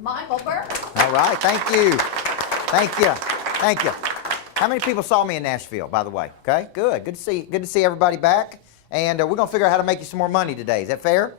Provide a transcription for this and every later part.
Michael Burt. All right, thank you. Thank you. Thank you. How many people saw me in Nashville, by the way? Okay, good. Good to see everybody back. And we're going to figure out how to make you some more money today. Is that fair?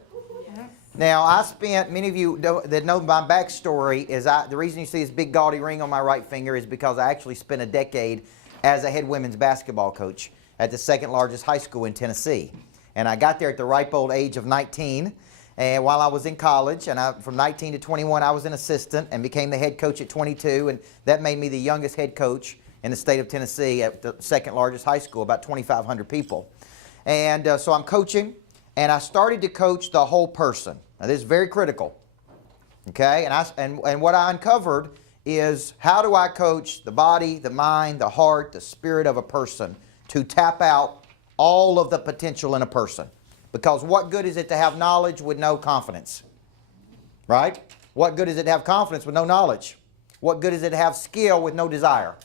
Yes. Now, I spent, many of you that know my backstory, is the reason you see this big gaudy ring on my right finger is because I actually spent a decade as a head women's basketball coach at the second largest high school in Tennessee. And I got there at the ripe old age of 19. And while I was in college, and from 19 to 21, I was an assistant and became the head coach at 22. And that made me the youngest head coach in the state of Tennessee at the second largest high school, about 2,500 people. And so I'm coaching, and I started to coach the whole person. Now, this is very critical. Okay? And what I uncovered is, how do I coach the body, the mind, the heart, the spirit of a person to tap out all of the potential in a person? Because what good is it to have knowledge with no confidence? Right? What good is it to have confidence with no knowledge? What good is it to have skill with no desire?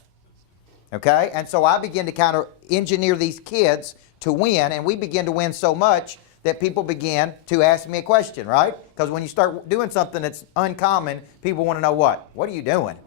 Okay? And so I begin to kind of engineer these kids to win, and we begin to win so much that people begin to ask me a question, right? Because when you start doing something that's uncommon, people want to know what? What are you doing?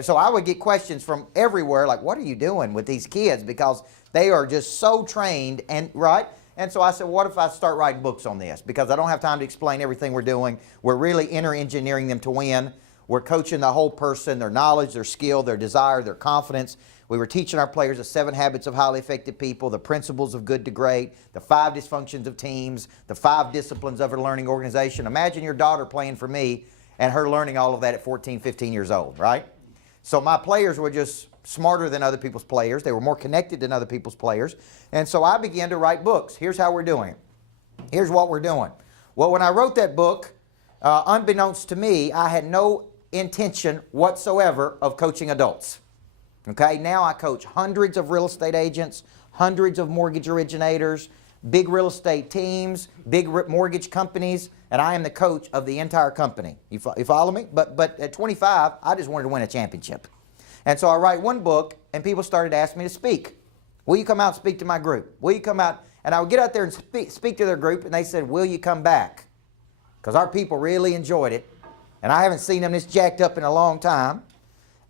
So I would get questions from everywhere, like, what are you doing with these kids? Because they are just so trained, and right? And so I said, what if I start writing books on this? Because I don't have time to explain everything we're doing. We're really engineering them to win. We're coaching the whole person, their knowledge, their skill, their desire, their confidence. We were teaching our players the 7 habits of highly effective people, the principles of good to great, the 5 dysfunctions of teams, the 5 disciplines of a learning organization. Imagine your daughter playing for me and her learning all of that at 14, 15 years old, right? So my players were just smarter than other people's players. They were more connected than other people's players. And so I began to write books. Here's how we're doing it. Here's what we're doing. Well, when I wrote that book, unbeknownst to me, I had no intention whatsoever of coaching adults. Okay, now I coach hundreds of real estate agents, hundreds of mortgage originators, big real estate teams, big mortgage companies, and I am the coach of the entire company. You follow me? But at 25, I just wanted to win a championship. And so I write one book, and people started to ask me to speak. Will you come out and speak to my group? Will you come out? And I would get out there and speak to their group, and they said, will you come back? Because our people really enjoyed it, and I haven't seen them this jacked up in a long time.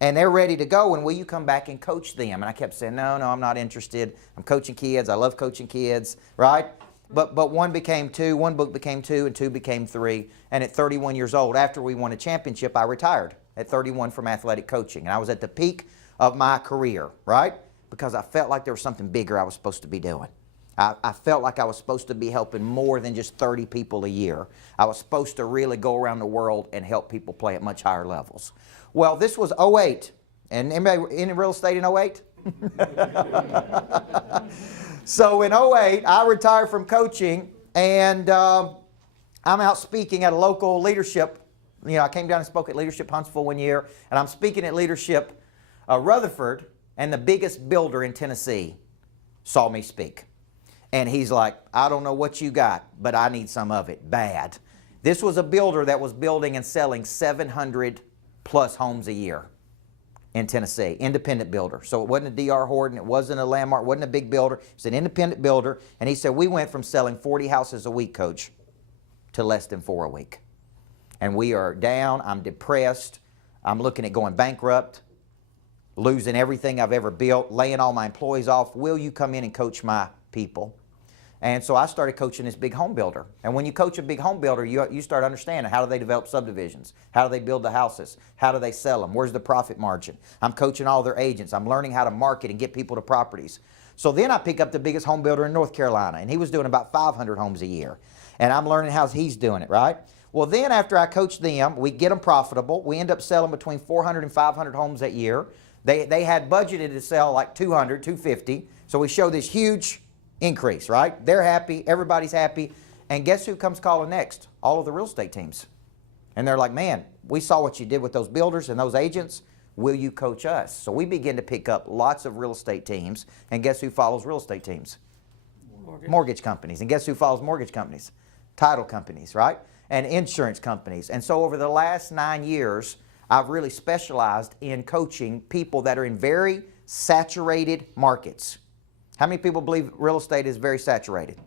And they're ready to go, and will you come back and coach them? And I kept saying, no, I'm not interested. I'm coaching kids. I love coaching kids, right? But one became 2, one book became 2, and 2 became 3. And at 31 years old, after we won a championship, I retired at 31 from athletic coaching. And I was at the peak of my career, right? Because I felt like there was something bigger I was supposed to be doing. I felt like I was supposed to be helping more than just 30 people a year. I was supposed to really go around the world and help people play at much higher levels. Well, this was 08. And anybody in real estate in 08? So in 08, I retired from coaching, and I'm out speaking at a local leadership. You know, I came down and spoke at Leadership Huntsville one year, and I'm speaking at Leadership Rutherford, and the biggest builder in Tennessee saw me speak. And he's like, I don't know what you got, but I need some of it bad. This was a builder that was building and selling 700 plus homes a year in Tennessee, independent builder. So it wasn't a D.R. Horton, it wasn't a Landmark, it wasn't a big builder, it was an independent builder. And he said, we went from selling 40 houses a week, Coach, to less than 4 a week. And we are down, I'm depressed, I'm looking at going bankrupt, losing everything I've ever built, laying all my employees off. Will you come in and coach my people? And so I started coaching this big home builder. And when you coach a big home builder, you start understanding, how do they develop subdivisions? How do they build the houses? How do they sell them? Where's the profit margin? I'm coaching all their agents. I'm learning how to market and get people to properties. So then I pick up the biggest home builder in North Carolina, and he was doing about 500 homes a year. And I'm learning how he's doing it, right? Well, then after I coach them, we get them profitable. We end up selling between 400 and 500 homes that year. They had budgeted to sell like 200, 250. So we show this huge increase, right? They're happy, everybody's happy, and guess who comes calling next? All of the real estate teams. And they're like, man, we saw what you did with those builders and those agents. Will you coach us? So we begin to pick up lots of real estate teams, and guess who follows real estate teams? Mortgage companies. And guess who follows mortgage companies? Title companies, right? And insurance companies. And so over the last 9 years, I've really specialized in coaching people that are in very saturated markets. How many people believe real estate is very saturated?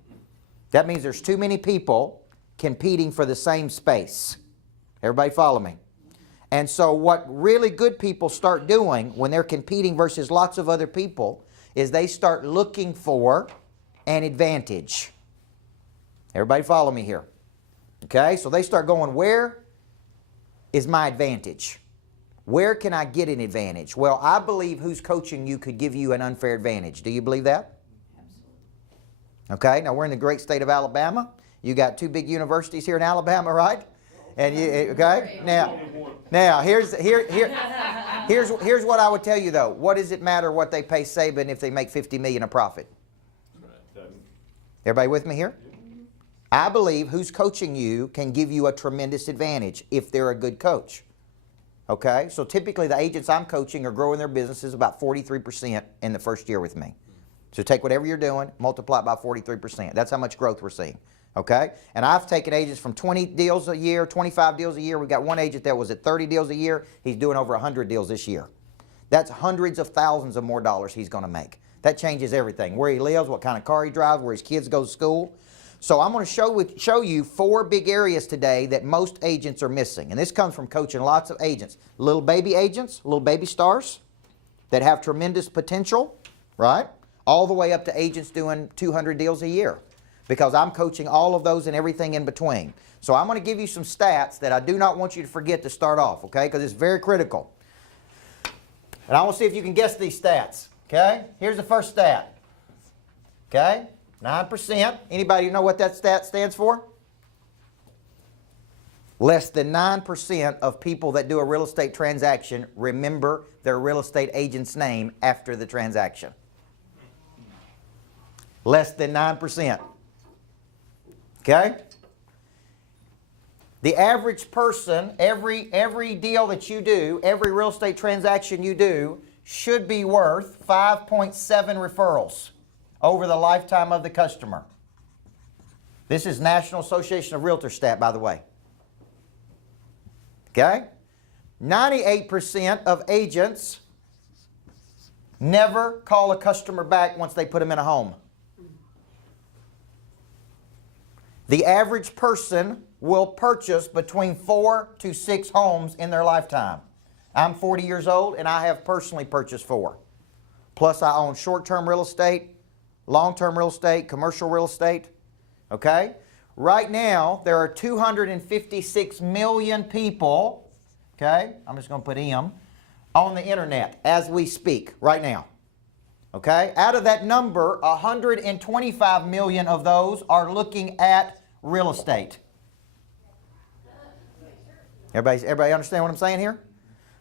That means there's too many people competing for the same space. Everybody follow me? And so what really good people start doing when they're competing versus lots of other people is they start looking for an advantage. Everybody follow me here. Okay, so they start going, where is my advantage? Where can I get an advantage? Well, I believe who's coaching you could give you an unfair advantage. Do you believe that? Okay, now we're in the great state of Alabama. You got 2 big universities here in Alabama, right? And you, okay, now here's what I would tell you though. What does it matter what they pay Saban if they make $50 million a profit? Everybody with me here? I believe who's coaching you can give you a tremendous advantage if they're a good coach. Okay, so typically the agents I'm coaching are growing their businesses about 43% in the first year with me. So take whatever you're doing, multiply it by 43%. That's how much growth we're seeing. Okay, and I've taken agents from 20 deals a year, 25 deals a year. We've got one agent that was at 30 deals a year. He's doing over 100 deals this year. That's hundreds of thousands of more dollars he's going to make. That changes everything. Where he lives, what kind of car he drives, where his kids go to school. So I'm going to show you 4 big areas today that most agents are missing. And this comes from coaching lots of agents. Little baby agents, little baby stars that have tremendous potential, right? All the way up to agents doing 200 deals a year. Because I'm coaching all of those and everything in between. So I'm going to give you some stats that I do not want you to forget to start off, okay? Because it's very critical. And I want to see if you can guess these stats, okay? Here's the first stat, okay? 9%. Anybody know what that stat stands for? Less than 9% of people that do a real estate transaction remember their real estate agent's name after the transaction. Less than 9%. Okay? The average person, every deal that you do, every real estate transaction you do, should be worth 5.7 referrals over the lifetime of the customer. This is National Association of Realtors stat, by the way. Okay? 98% of agents never call a customer back once they put them in a home. The average person will purchase between 4 to 6 homes in their lifetime. I'm 40 years old and I have personally purchased 4. Plus I own short-term real estate, long-term real estate, commercial real estate. Okay? Right now there are 256 million people, okay, I'm just going to put M, on the internet as we speak right now. Okay? Out of that number, 125 million of those are looking at real estate. Everybody understand what I'm saying here?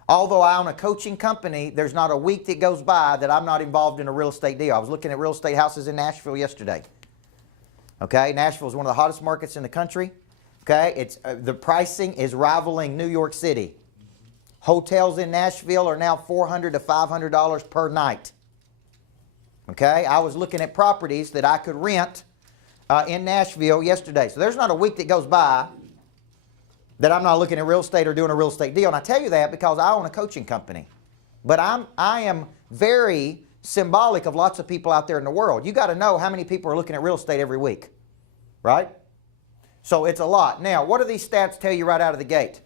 Although I own a coaching company, there's not a week that goes by that I'm not involved in a real estate deal. I was looking at real estate houses in Nashville yesterday. Okay, Nashville is one of the hottest markets in the country. Okay, it's the pricing is rivaling New York City. Hotels in Nashville are now $400 to $500 per night. Okay, I was looking at properties that I could rent in Nashville yesterday. So there's not a week that goes by that I'm not looking at real estate or doing a real estate deal. And I tell you that because I own a coaching company. But I am very symbolic of lots of people out there in the world. You got to know how many people are looking at real estate every week, right? So it's a lot. Now, what do these stats tell you right out of the gate?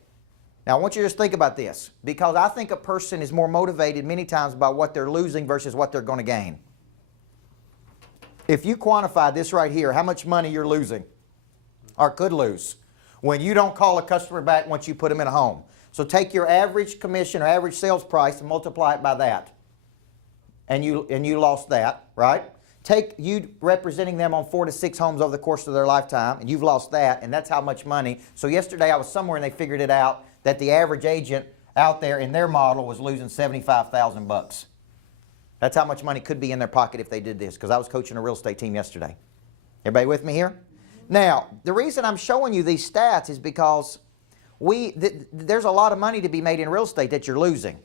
Now, I want you to just think about this, because I think a person is more motivated many times by what they're losing versus what they're going to gain. If you quantify this right here, how much money you're losing or could lose when you don't call a customer back once you put them in a home. So take your average commission or average sales price and multiply it by that. And you lost that, right? Take you representing them on 4 to 6 homes over the course of their lifetime, and you've lost that, and that's how much money. So yesterday I was somewhere and they figured it out that the average agent out there in their model was losing $75,000. That's how much money could be in their pocket if they did this, because I was coaching a real estate team yesterday. Everybody with me here? Now, the reason I'm showing you these stats is because there's a lot of money to be made in real estate that you're losing,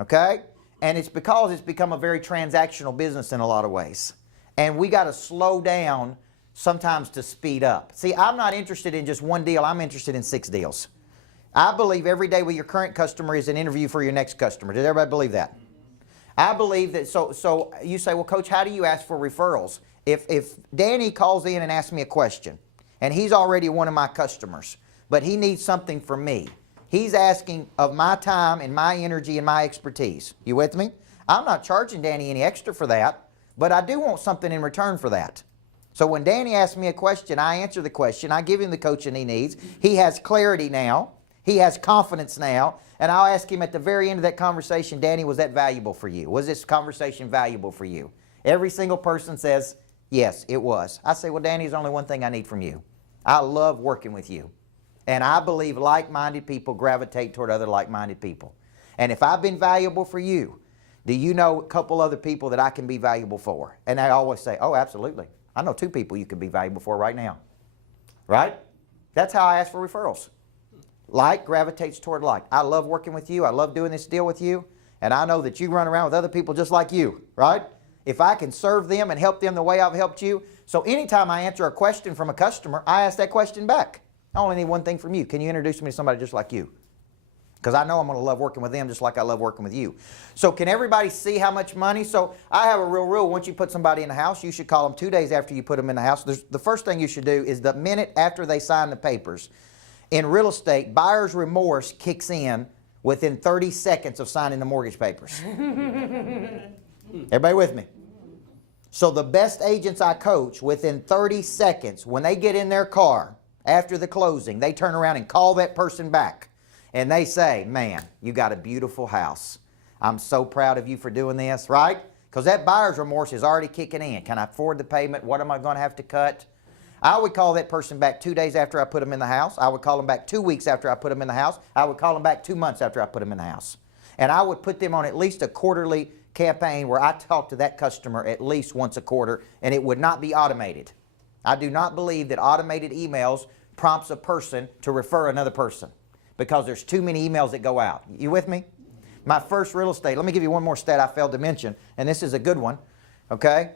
okay? And it's because it's become a very transactional business in a lot of ways. And we got to slow down sometimes to speed up. See, I'm not interested in just one deal. I'm interested in 6 deals. I believe every day with your current customer is an interview for your next customer. Does everybody believe that? I believe that, so you say, well, Coach, how do you ask for referrals? If Danny calls in and asks me a question, and he's already one of my customers, but he needs something from me, He's asking of my time and my energy and my expertise. You with me? I'm not charging Danny any extra for that, but I do want something in return for that. So when Danny asks me a question, I answer the question. I give him the coaching he needs. He has clarity now. He has confidence now. And I'll ask him at the very end of that conversation, Danny, was that valuable for you? Was this conversation valuable for you? Every single person says, yes, it was. I say, well, Danny, there's only one thing I need from you. I love working with you. And I believe like-minded people gravitate toward other like-minded people. And if I've been valuable for you, do you know a couple other people that I can be valuable for? And they always say, oh, absolutely. I know 2 people you could be valuable for right now. Right? That's how I ask for referrals. Like gravitates toward like. I love working with you. I love doing this deal with you. And I know that you run around with other people just like you. Right? If I can serve them and help them the way I've helped you. So anytime I answer a question from a customer, I ask that question back. I only need one thing from you. Can you introduce me to somebody just like you? Because I know I'm going to love working with them just like I love working with you. So can everybody see how much money? So I have a real rule. Once you put somebody in the house, you should call them 2 days after you put them in the house. The first thing you should do is the minute after they sign the papers. In real estate, buyer's remorse kicks in within 30 seconds of signing the mortgage papers. Everybody with me? So the best agents I coach, within 30 seconds, when they get in their car after the closing, they turn around and call that person back. And they say, man, you got a beautiful house. I'm so proud of you for doing this, right? Because that buyer's remorse is already kicking in. Can I afford the payment? What am I going to have to cut? I would call that person back 2 days after I put them in the house. I would call them back 2 weeks after I put them in the house. I would call them back 2 months after I put them in the house. And I would put them on at least a quarterly campaign where I talk to that customer at least once a quarter, and it would not be automated. I do not believe that automated emails prompts a person to refer another person, because there's too many emails that go out. You with me? My first real estate, let me give you one more stat I failed to mention, and this is a good one, okay?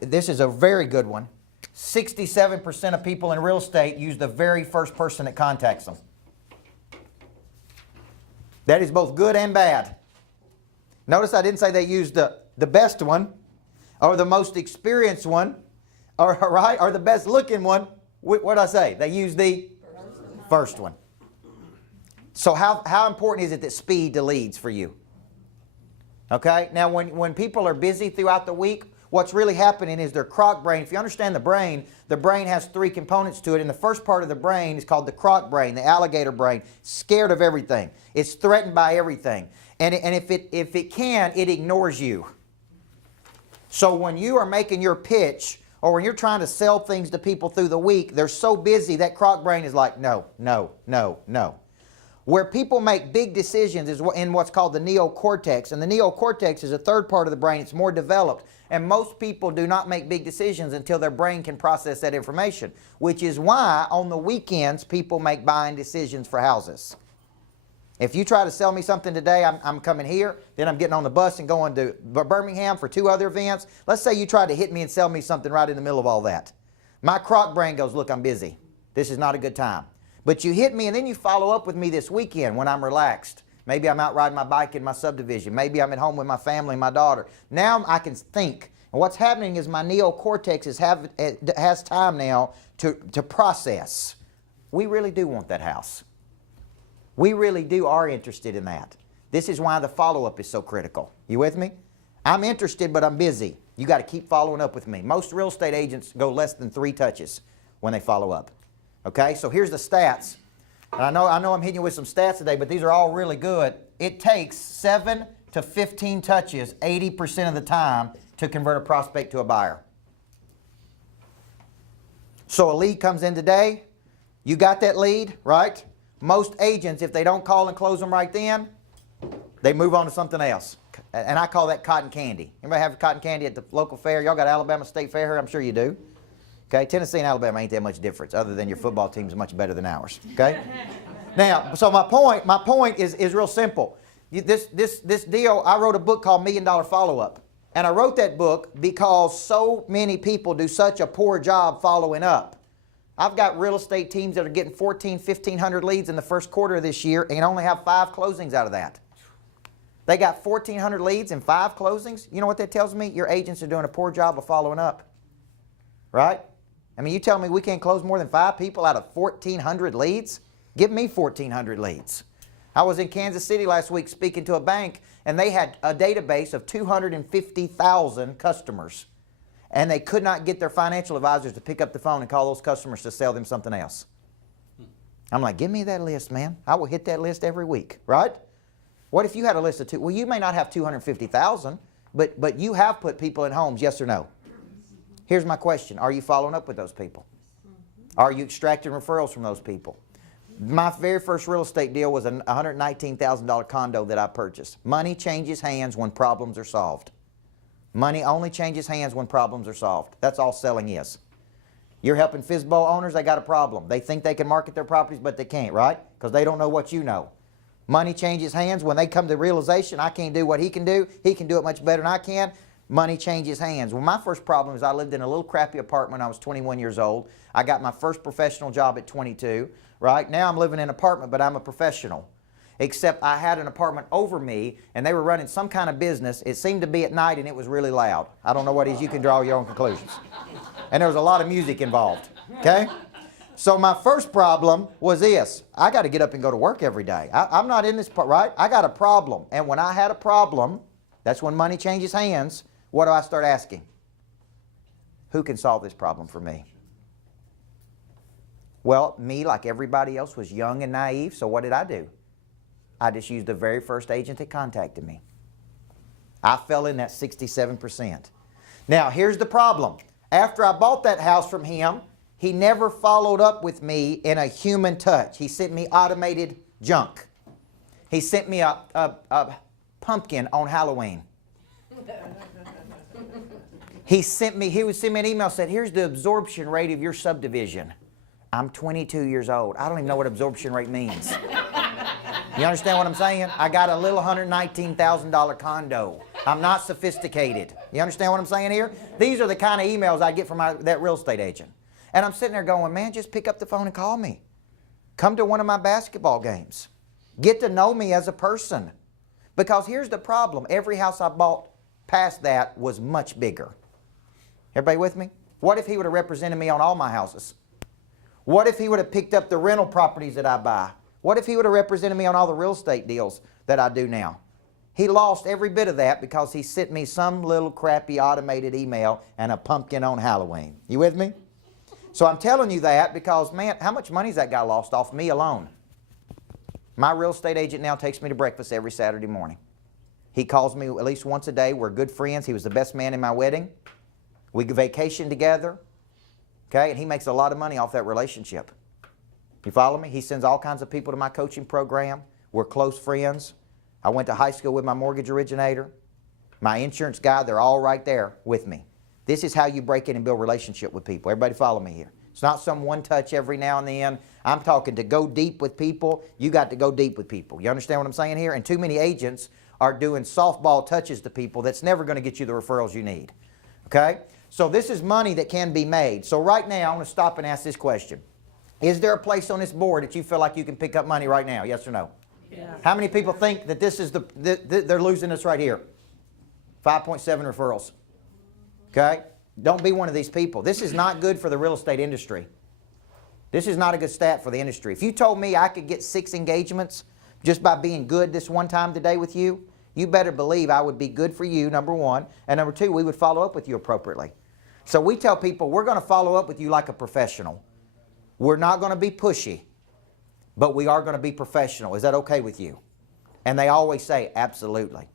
This is a very good one. 67% of people in real estate use the very first person that contacts them. That is both good and bad. Notice I didn't say they used the best one, or the most experienced one, or, right, or the best looking one. What did I say? They used the first one. So how important is it that speed to leads for you? Okay? Now when people are busy throughout the week, what's really happening is their croc brain. If you understand the brain has 3 components to it. And the first part of the brain is called the croc brain, the alligator brain. Scared of everything. It's threatened by everything. And if it can, it ignores you. So when you are making your pitch, or when you're trying to sell things to people through the week, they're so busy that croc brain is like, no, no, no, no. Where people make big decisions is in what's called the neocortex. And the neocortex is a third part of the brain. It's more developed. And most people do not make big decisions until their brain can process that information, which is why on the weekends people make buying decisions for houses. If you try to sell me something today, I'm coming here, then I'm getting on the bus and going to Birmingham for 2 other events. Let's say you tried to hit me and sell me something right in the middle of all that. My croc brain goes, look, I'm busy. This is not a good time. But you hit me and then you follow up with me this weekend when I'm relaxed. Maybe I'm out riding my bike in my subdivision. Maybe I'm at home with my family and my daughter. Now I can think. And what's happening is my neocortex has time now to process. We really do want that house. We really are interested in that. This is why the follow-up is so critical. You with me? I'm interested, but I'm busy. You got to keep following up with me. Most real estate agents go less than 3 touches when they follow up. Okay, so here's the stats. And I know I'm hitting you with some stats today, but these are all really good. It takes 7 to 15 touches 80% of the time to convert a prospect to a buyer. So a lead comes in today. You got that lead, right? Most agents, if they don't call and close them right then, they move on to something else. And I call that cotton candy. Anybody have cotton candy at the local fair? Y'all got Alabama State Fair here? I'm sure you do. Okay, Tennessee and Alabama ain't that much difference, other than your football team's much better than ours. Okay? Now, so my point is real simple. This deal, I wrote a book called $1 Million Follow-Up. And I wrote that book because so many people do such a poor job following up. I've got real estate teams that are getting 1,500 leads in the first quarter of this year and only have 5 closings out of that. They got 1,400 leads and 5 closings. You know what that tells me? Your agents are doing a poor job of following up. Right? I mean, you tell me we can't close more than 5 people out of 1,400 leads? Give me 1,400 leads. I was in Kansas City last week speaking to a bank, and they had a database of 250,000 customers. And they could not get their financial advisors to pick up the phone and call those customers to sell them something else. I'm like, give me that list, man. I will hit that list every week, right? What if you had a list of two? Well, you may not have 250,000, but you have put people in homes, yes or no? Here's my question. Are you following up with those people? Are you extracting referrals from those people? My very first real estate deal was a $119,000 condo that I purchased. Money changes hands when problems are solved. Money only changes hands when problems are solved. That's all selling is. You're helping FSBO owners, they got a problem. They think they can market their properties, but they can't, right? Because they don't know what you know. Money changes hands when they come to the realization, I can't do what he can do it much better than I can. Money changes hands. Well, my first problem is I lived in a little crappy apartment when I was 21 years old. I got my first professional job at 22, right? Now I'm living in an apartment, but I'm a professional. Except I had an apartment over me, and they were running some kind of business. It seemed to be at night, and it was really loud. I don't know what it is. You can draw your own conclusions. And there was a lot of music involved, okay? So my first problem was this. I got to get up and go to work every day. I'm not in this part, right? I got a problem. And when I had a problem, that's when money changes hands. What do I start asking? Who can solve this problem for me? Well, me, like everybody else, was young and naive, so what did I do? I just used the very first agent that contacted me. I fell in that 67%. Now, here's the problem. After I bought that house from him, he never followed up with me in a human touch. He sent me automated junk. He sent me a pumpkin on Halloween. He would send me an email, said, here's the absorption rate of your subdivision. I'm 22 years old. I don't even know what absorption rate means. You understand what I'm saying? I got a little $119,000 condo. I'm not sophisticated. You understand what I'm saying here? These are the kind of emails I get from that real estate agent. And I'm sitting there going, man, just pick up the phone and call me. Come to one of my basketball games. Get to know me as a person. Because here's the problem. Every house I bought past that was much bigger. Everybody with me? What if he would have represented me on all my houses? What if he would have picked up the rental properties that I buy? What if he would have represented me on all the real estate deals that I do now? He lost every bit of that because he sent me some little crappy automated email and a pumpkin on Halloween. You with me? So I'm telling you that because, man, how much money has that guy lost off me alone? My real estate agent now takes me to breakfast every Saturday morning. He calls me at least once a day. We're good friends. He was the best man in my wedding. We vacation together. Okay, and he makes a lot of money off that relationship. You follow me? He sends all kinds of people to my coaching program. We're close friends. I went to high school with my mortgage originator. My insurance guy, they're all right there with me. This is how you break in and build a relationship with people. Everybody follow me here. It's not some one touch every now and then. I'm talking to go deep with people. You got to go deep with people. You understand what I'm saying here? And too many agents are doing softball touches to people that's never going to get you the referrals you need. Okay? So this is money that can be made. So right now, I want to stop and ask this question. Is there a place on this board that you feel like you can pick up money right now? Yes or no? Yeah. How many people think that this is they're losing us right here? 5.7 referrals. Okay? Don't be one of these people. This is not good for the real estate industry. This is not a good stat for the industry. If you told me I could get 6 engagements just by being good this one time today with you, you better believe I would be good for you, number one. And number two, we would follow up with you appropriately. So we tell people we're going to follow up with you like a professional. We're not going to be pushy, but we are going to be professional. Is that okay with you? And they always say, absolutely.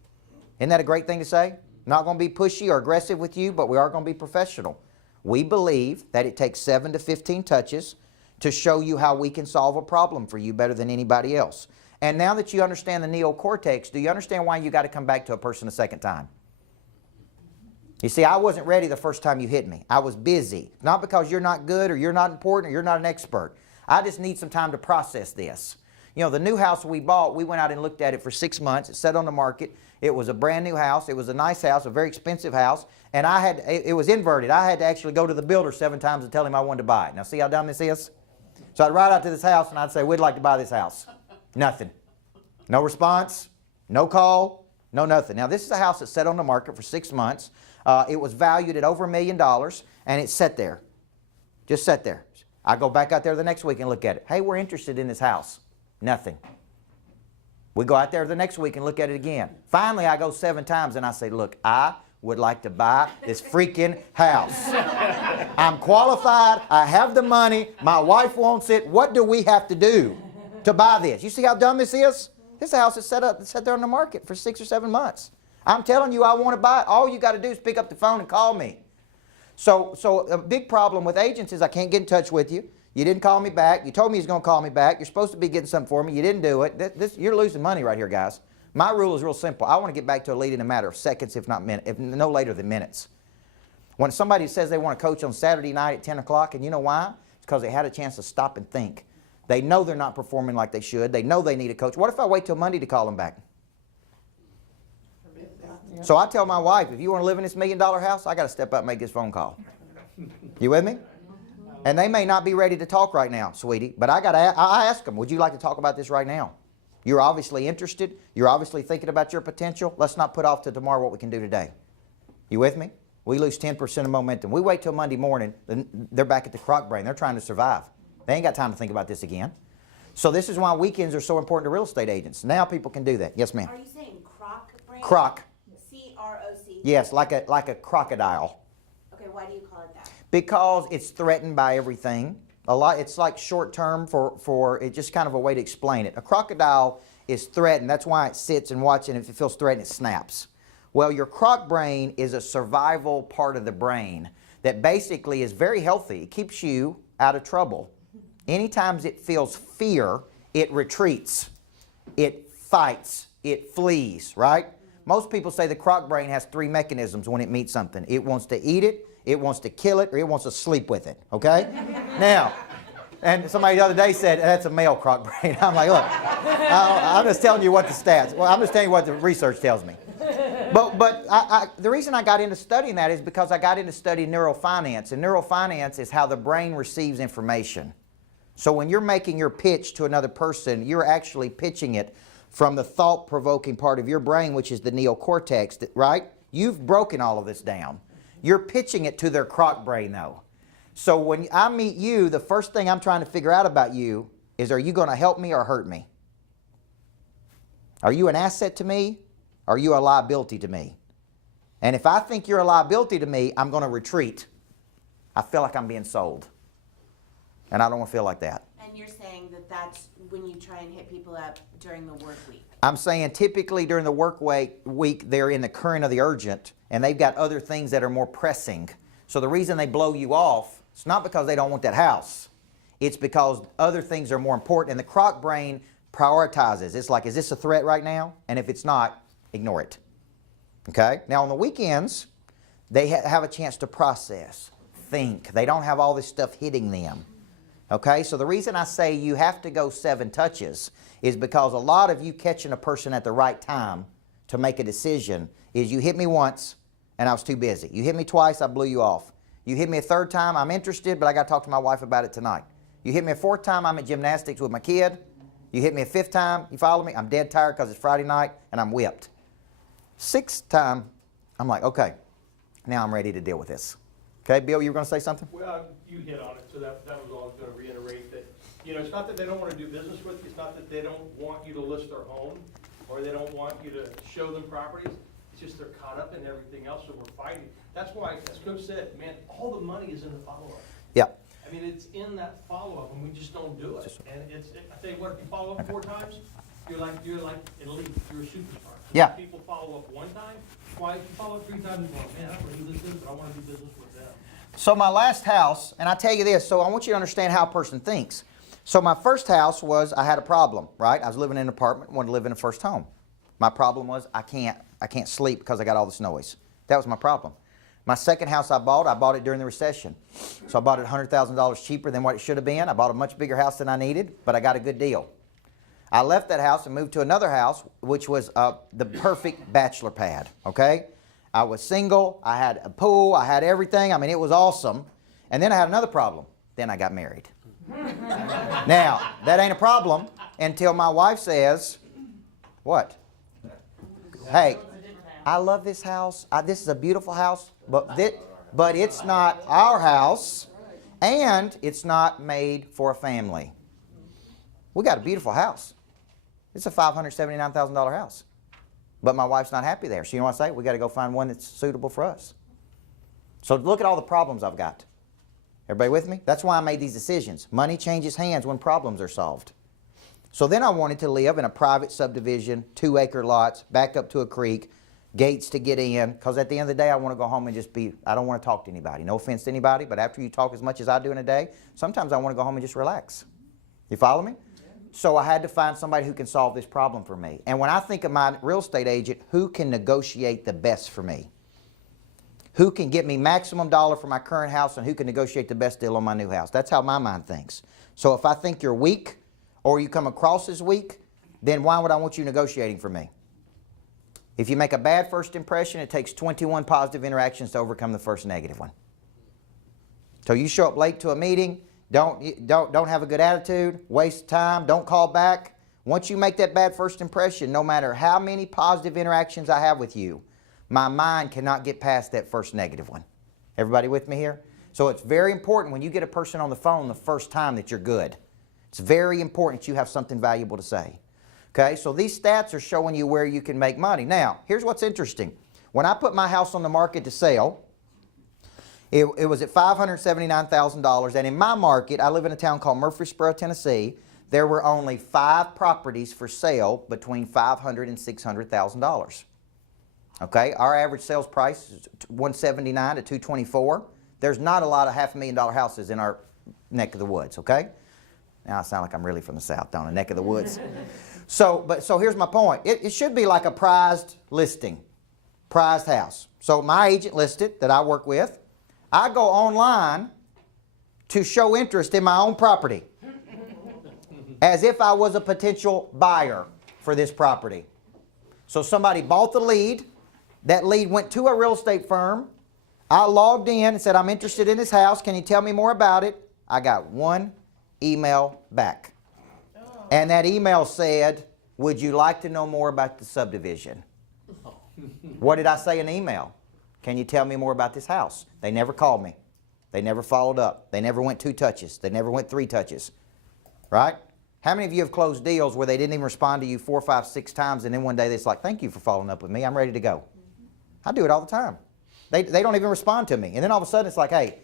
Isn't that a great thing to say? Not going to be pushy or aggressive with you, but we are going to be professional. We believe that it takes 7 to 15 touches to show you how we can solve a problem for you better than anybody else. And now that you understand the neocortex, do you understand why you got to come back to a person a second time? You see, I wasn't ready the first time you hit me. I was busy. Not because you're not good or you're not important or you're not an expert. I just need some time to process this. You know, the new house we bought, we went out and looked at it for 6 months. It sat on the market. It was a brand new house. It was a nice house, a very expensive house. And it was inverted. I had to actually go to the builder 7 times and tell him I wanted to buy it. Now see how dumb this is? So I'd ride out to this house and I'd say, we'd like to buy this house. Nothing. No response, no call, no nothing. Now this is a house that sat on the market for 6 months. It was valued at over $1 million and it sat there. Just sat there. I go back out there the next week and look at it. Hey, we're interested in this house. Nothing. We go out there the next week and look at it again. Finally, I go 7 times and I say, look, I would like to buy this freaking house. I'm qualified. I have the money. My wife wants it. What do we have to do to buy this? You see how dumb this is? This house is set there on the market for 6 or 7 months. I'm telling you, I want to buy it. All you got to do is pick up the phone and call me. So a big problem with agents is I can't get in touch with you. You didn't call me back. You told me he's going to call me back. You're supposed to be getting something for me. You didn't do it. You're losing money right here, guys. My rule is real simple. I want to get back to a lead in a matter of seconds, if not minutes, if no later than minutes. When somebody says they want to coach on Saturday night at 10 o'clock, and you know why? It's because they had a chance to stop and think. They know they're not performing like they should. They know they need a coach. What if I wait till Monday to call them back? So I tell my wife, if you want to live in this $1 million house, I got to step up and make this phone call. You with me? And they may not be ready to talk right now, sweetie, but I ask them, would you like to talk about this right now? You're obviously interested. You're obviously thinking about your potential. Let's not put off to tomorrow what we can do today. You with me? We lose 10% of momentum. We wait till Monday morning, then they're back at the crock brain. They're trying to survive. They ain't got time to think about this again. So this is why weekends are so important to real estate agents. Now people can do that. Yes, ma'am. Are you saying crock brain? Croc. C-R-O-C? Yes, like a crocodile. Okay, why do you call it that? Because it's threatened by everything. It's like short term for it's just kind of a way to explain it. A crocodile is threatened. That's why it sits and watches, and if it feels threatened, it snaps. Well, your croc brain is a survival part of the brain that basically is very healthy. It keeps you out of trouble. Anytime it feels fear, it retreats. It fights. It flees, right? Most people say the croc brain has 3 mechanisms when it meets something. It wants to eat it, it wants to kill it, or it wants to sleep with it, okay? Now, and somebody the other day said, that's a male croc brain. I'm like, look, I'm just telling you what the stats, well, I'm just telling you what the research tells me. But the reason I got into studying that is because I got into studying neurofinance, and neurofinance is how the brain receives information. So when you're making your pitch to another person, you're actually pitching it from the thought-provoking part of your brain, which is the neocortex, right? You've broken all of this down. You're pitching it to their croc brain, though. So when I meet you, the first thing I'm trying to figure out about you is, are you going to help me or hurt me? Are you an asset to me? Or are you a liability to me? And if I think you're a liability to me, I'm going to retreat. I feel like I'm being sold. And I don't want to feel like that. And you're saying that that's when you try and hit people up during the work week? I'm saying typically during the work week, they're in the current of the urgent, and they've got other things that are more pressing. So the reason they blow you off, it's not because they don't want that house. It's because other things are more important, and the croc brain prioritizes. It's like, is this a threat right now? And if it's not, ignore it. Okay? Now on the weekends, they have a chance to process, think. They don't have all this stuff hitting them. Okay? So the reason I say you have to go 7 touches is because a lot of you catching a person at the right time to make a decision is you hit me once and I was too busy. You hit me twice, I blew you off. You hit me a 3rd time, I'm interested, but I got to talk to my wife about it tonight. You hit me a 4th time, I'm at gymnastics with my kid. You hit me a 5th time, you follow me, I'm dead tired because it's Friday night and I'm whipped. 6th time, I'm like, okay, now I'm ready to deal with this. Okay, Bill, you were going to say something? Well, you hit on it, so that was all I was going to reiterate, that, you know, it's not that they don't want to do business with you, it's not that they don't want you to list their home, or they don't want you to show them properties, it's just they're caught up in everything else, so we're fighting. That's why, as Coach said, man, all the money is in the follow-up. Yeah. I mean, it's in that follow-up, and we just don't do it. And I tell you what, if you follow up 4 times, you're like elite, you're a superstar. Yeah. If people follow up 1 time, why, if you follow up 3 times, you're like, man, I don't want to do this business, but I want to do business with them. So my last house, and I tell you this, so I want you to understand how a person thinks. So my first house was, I had a problem, right? I was living in an apartment, wanted to live in a first home. My problem was I can't sleep because I got all this noise. That was my problem. My second house I bought it during the recession. So I bought it $100,000 cheaper than what it should have been. I bought a much bigger house than I needed, but I got a good deal. I left that house and moved to another house, which was the perfect bachelor pad, okay? I was single, I had a pool, I had everything. I mean, it was awesome. And then I had another problem. Then I got married. Now, that ain't a problem until my wife says, what? Hey, I love this house. This is a beautiful house, but it's not our house, and it's not made for a family. We got a beautiful house. It's a $579,000 house. But my wife's not happy there. So you know what I say? We got to go find one that's suitable for us. So look at all the problems I've got. Everybody with me? That's why I made these decisions. Money changes hands when problems are solved. So then I wanted to live in a private subdivision, 2-acre lots, back up to a creek, gates to get in, because at the end of the day I want to go home and just be, I don't want to talk to anybody. No offense to anybody, but after you talk as much as I do in a day, sometimes I want to go home and just relax. You follow me? So I had to find somebody who can solve this problem for me. And when I think of my real estate agent, who can negotiate the best for me? Who can get me maximum dollar for my current house and who can negotiate the best deal on my new house? That's how my mind thinks. So if I think you're weak or you come across as weak, then why would I want you negotiating for me? If you make a bad first impression, it takes 21 positive interactions to overcome the first negative one. So you show up late to a meeting, don't have a good attitude, waste time, don't call back. Once you make that bad first impression, no matter how many positive interactions I have with you, my mind cannot get past that first negative one. Everybody with me here? So it's very important when you get a person on the phone the first time that you're good. It's very important that you have something valuable to say. Okay, so these stats are showing you where you can make money. Now, here's what's interesting. When I put my house on the market to sell, it was at $579,000, and in my market, I live in a town called Murfreesboro, Tennessee, there were only 5 properties for sale between $500,000 and $600,000. Okay, our average sales price is $179,000 to $224,000. There's not a lot of $500,000 houses in our neck of the woods, okay? Now I sound like I'm really from the South, don't I? Neck of the woods. So here's my point. It should be like a prized listing, prized house. So my agent listed that I work with, I go online to show interest in my own property as if I was a potential buyer for this property. So somebody bought the lead. That lead went to a real estate firm. I logged in and said, I'm interested in this house. Can you tell me more about it? I got one email back. And that email said, would you like to know more about the subdivision? What did I say in the email? Can you tell me more about this house? They never called me. They never followed up. They never went 2 touches. They never went 3 touches. Right? How many of you have closed deals where they didn't even respond to you 4, 5, 6 times and then one day it's like, thank you for following up with me. I'm ready to go. I do it all the time. They don't even respond to me. And then all of a sudden it's like, hey,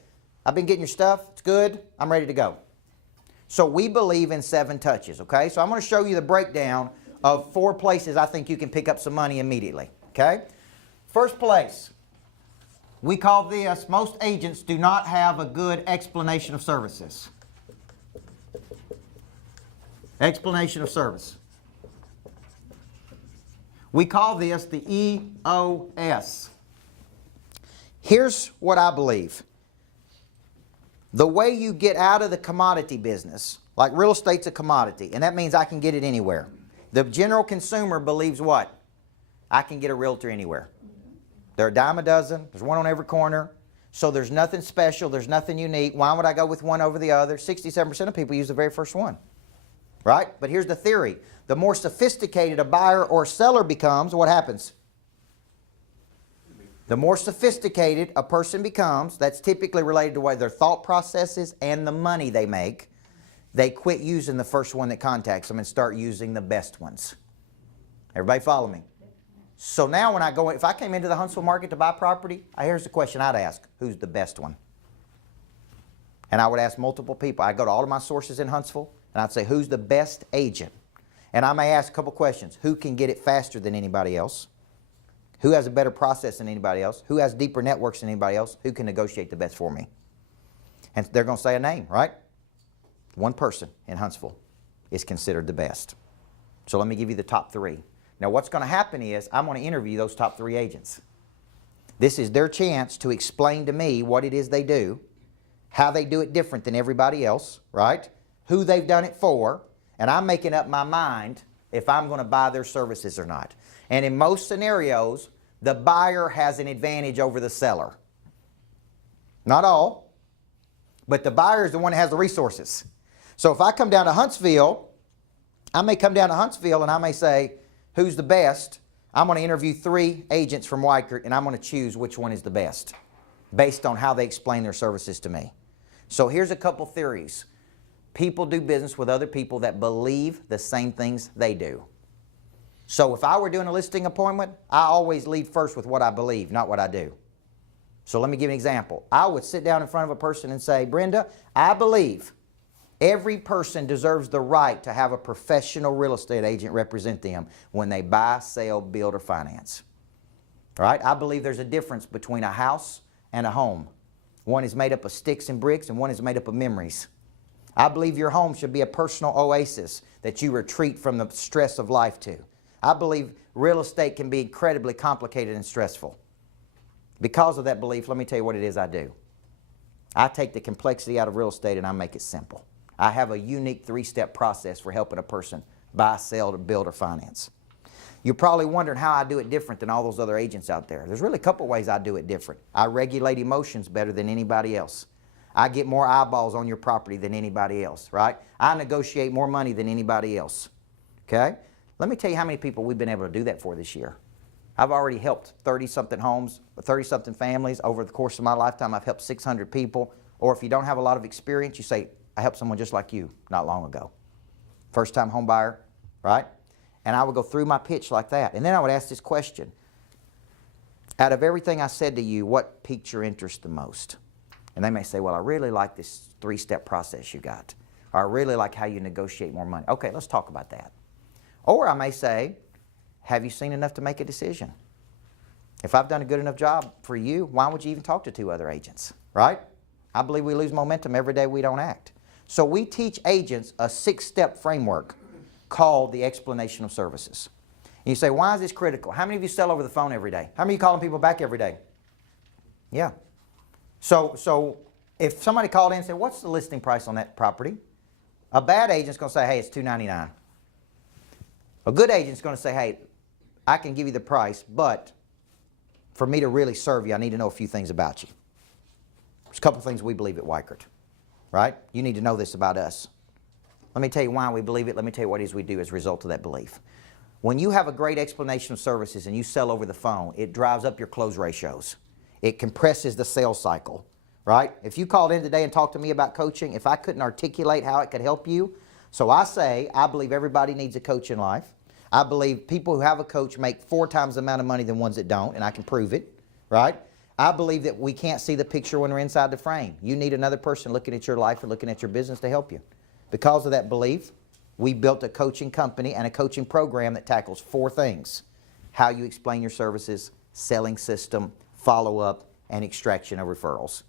I've been getting your stuff. It's good. I'm ready to go. So we believe in 7 touches, okay? So I'm going to show you the breakdown of 4 places I think you can pick up some money immediately, okay? First place, we call this, most agents do not have a good explanation of services. Explanation of service. We call this the EOS. Here's what I believe. The way you get out of the commodity business, like real estate's a commodity, and that means I can get it anywhere. The general consumer believes what? I can get a realtor anywhere. They're a dime a dozen. There's one on every corner. So there's nothing special. There's nothing unique. Why would I go with one over the other? 67% of people use the very first one. Right? But here's the theory. The more sophisticated a buyer or seller becomes, what happens? The more sophisticated a person becomes, that's typically related to what their thought processes and the money they make, they quit using the first one that contacts them and start using the best ones. Everybody follow me? So now when I go, if I came into the Huntsville market to buy property, here's the question I'd ask. Who's the best one? And I would ask multiple people. I'd go to all of my sources in Huntsville and I'd say, who's the best agent? And I may ask a couple questions. Who can get it faster than anybody else? Who has a better process than anybody else? Who has deeper networks than anybody else? Who can negotiate the best for me? And they're going to say a name, right? One person in Huntsville is considered the best. So let me give you the top 3. Now what's going to happen is I'm going to interview those top 3 agents. This is their chance to explain to me what it is they do, how they do it different than everybody else, right? Who they've done it for, and I'm making up my mind if I'm going to buy their services or not. And in most scenarios, the buyer has an advantage over the seller. Not all, but the buyer is the one that has the resources. So if I come down to Huntsville, I may come down to Huntsville and I may say, who's the best? I'm going to interview 3 agents from Weichert and I'm going to choose which one is the best based on how they explain their services to me. So here's a couple theories. People do business with other people that believe the same things they do. So if I were doing a listing appointment, I always lead first with what I believe, not what I do. So let me give you an example. I would sit down in front of a person and say, Brenda, I believe every person deserves the right to have a professional real estate agent represent them when they buy, sell, build, or finance. All right? I believe there's a difference between a house and a home. One is made up of sticks and bricks, and one is made up of memories. I believe your home should be a personal oasis that you retreat from the stress of life to. I believe real estate can be incredibly complicated and stressful. Because of that belief, let me tell you what it is I do. I take the complexity out of real estate and I make it simple. I have a unique 3-step process for helping a person buy, sell, to build, or finance. You're probably wondering how I do it different than all those other agents out there. There's really a couple ways I do it different. I regulate emotions better than anybody else. I get more eyeballs on your property than anybody else, right? I negotiate more money than anybody else, okay? Let me tell you how many people we've been able to do that for this year. I've already helped 30-something homes, 30-something families. Over the course of my lifetime, I've helped 600 people. Or if you don't have a lot of experience, you say, I helped someone just like you not long ago. First-time home buyer, right? And I would go through my pitch like that. And then I would ask this question. Out of everything I said to you, what piqued your interest the most? And they may say, well, I really like this 3-step process you got. Or I really like how you negotiate more money. Okay, let's talk about that. Or I may say, have you seen enough to make a decision? If I've done a good enough job for you, why would you even talk to 2 other agents, right? I believe we lose momentum every day we don't act. So we teach agents a 6-step framework called the explanation of services. And you say, why is this critical? How many of you sell over the phone every day? How many of you calling people back every day? Yeah. So if somebody called in and said, what's the listing price on that property? A bad agent's going to say, hey, it's $299. A good agent's going to say, hey, I can give you the price, but for me to really serve you, I need to know a few things about you. There's a couple of things we believe at Weichert, right? You need to know this about us. Let me tell you why we believe it. Let me tell you what it is we do as a result of that belief. When you have a great explanation of services and you sell over the phone, it drives up your close ratios. It compresses the sales cycle, right? If you called in today and talked to me about coaching, if I couldn't articulate how it could help you, so I say, I believe everybody needs a coach in life. I believe people who have a coach make 4 times the amount of money than ones that don't, and I can prove it, right? I believe that we can't see the picture when we're inside the frame. You need another person looking at your life and looking at your business to help you. Because of that belief, we built a coaching company and a coaching program that tackles 4 things: how you explain your services, selling system, follow-up, and extraction of referrals.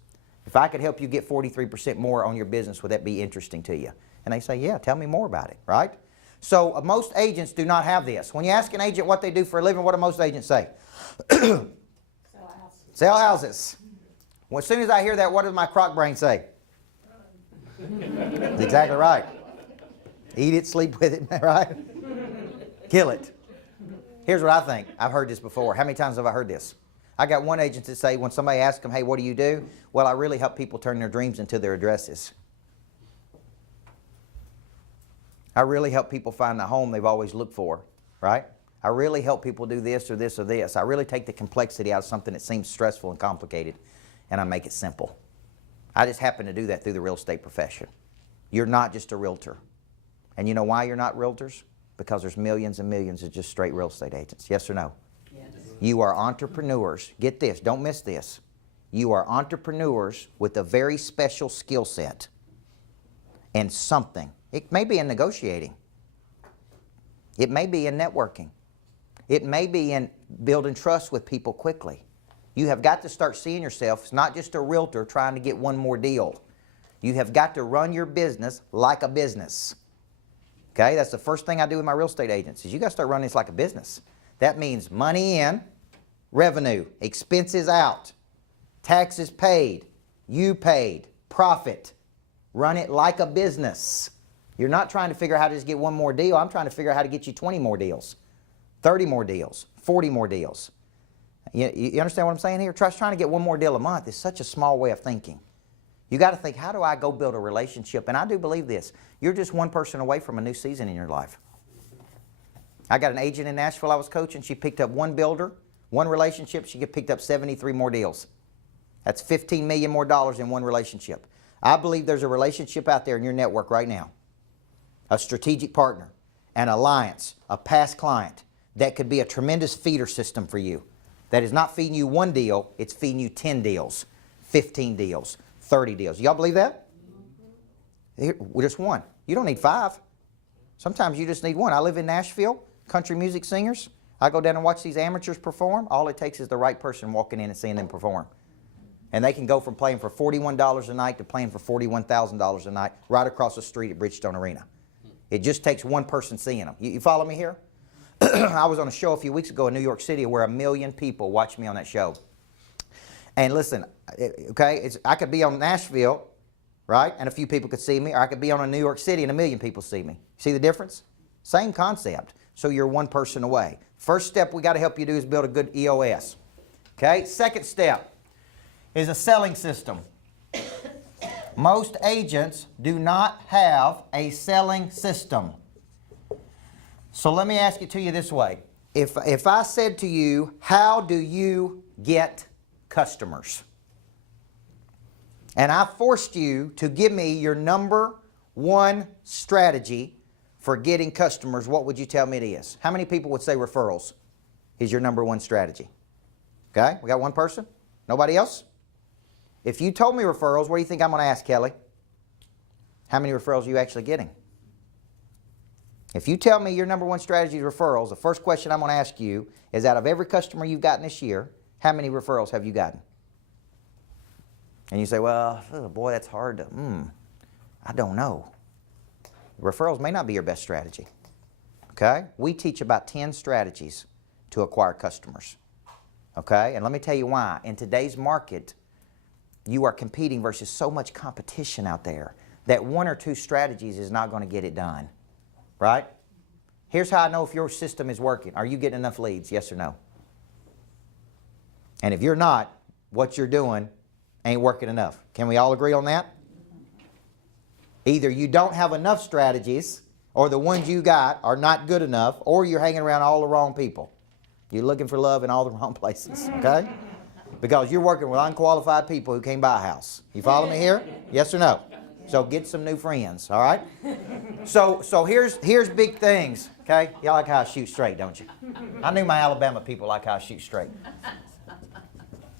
If I could help you get 43% more on your business, would that be interesting to you? And they say, yeah, tell me more about it, right? So most agents do not have this. When you ask an agent what they do for a living, what do most agents say? Sell houses. Sell houses. Well, as soon as I hear that, what does my croc brain say? That's exactly right. Eat it, sleep with it, right? Kill it. Here's what I think. I've heard this before. How many times have I heard this? I got one agent that say when somebody asks them, hey, what do you do? Well, I really help people turn their dreams into their addresses. I really help people find the home they've always looked for, right? I really help people do this or this or this. I really take the complexity out of something that seems stressful and complicated, and I make it simple. I just happen to do that through the real estate profession. You're not just a realtor. And you know why you're not realtors? Because there's millions and millions of just straight real estate agents. Yes or no? Yes. You are entrepreneurs. Get this, don't miss this. You are entrepreneurs with a very special skill set and something. It may be in negotiating. It may be in networking. It may be in building trust with people quickly. You have got to start seeing yourself as not just a realtor trying to get one more deal. You have got to run your business like a business. Okay, that's the first thing I do with my real estate agents is you got to start running this like a business. That means money in, revenue, expenses out, taxes paid, you paid, profit. Run it like a business. You're not trying to figure out how to just get one more deal. I'm trying to figure out how to get you 20 more deals, 30 more deals, 40 more deals. You understand what I'm saying here? Trying to get one more deal a month is such a small way of thinking. You got to think, how do I go build a relationship? And I do believe this. You're just one person away from a new season in your life. I got an agent in Nashville I was coaching. She picked up one builder, one relationship. She picked up 73 more deals. That's $15 million more in one relationship. I believe there's a relationship out there in your network right now, a strategic partner, an alliance, a past client that could be a tremendous feeder system for you. That is not feeding you one deal, it's feeding you 10 deals, 15 deals, 30 deals. Y'all believe that? Just one. You don't need 5. Sometimes you just need one. I live in Nashville, country music singers. I go down and watch these amateurs perform. All it takes is the right person walking in and seeing them perform. And they can go from playing for $41 a night to playing for $41,000 a night right across the street at Bridgestone Arena. It just takes one person seeing them. You follow me here? I was on a show a few weeks ago in New York City where 1 million people watched me on that show. And listen, okay, I could be on Nashville, right, and a few people could see me, or I could be on a New York City and 1 million people see me. See the difference? Same concept. So you're one person away. First step we got to help you do is build a good EOS. Okay? Second step is a selling system. Most agents do not have a selling system. So let me ask it to you this way. If I said to you, how do you get customers? And I forced you to give me your number one strategy for getting customers, what would you tell me it is? How many people would say referrals is your number one strategy? Okay, we got one person? Nobody else? If you told me referrals, what do you think I'm going to ask, Kelly? How many referrals are you actually getting? If you tell me your number one strategy is referrals, the first question I'm going to ask you is, out of every customer you've gotten this year, how many referrals have you gotten? And you say, well, oh boy, that's hard to, I don't know. Referrals may not be your best strategy. Okay? We teach about 10 strategies to acquire customers. Okay? And let me tell you why. In today's market, you are competing versus so much competition out there that 1 or 2 strategies is not going to get it done. Right? Here's how I know if your system is working. Are you getting enough leads? Yes or no? And if you're not, what you're doing ain't working enough. Can we all agree on that? Either you don't have enough strategies, or the ones you got are not good enough, or you're hanging around all the wrong people. You're looking for love in all the wrong places, okay? Because you're working with unqualified people who came by a house. You follow me here? Yes or no? So get some new friends, all right? So here's big things, okay? Y'all like how I shoot straight, don't you? I knew my Alabama people like how I shoot straight.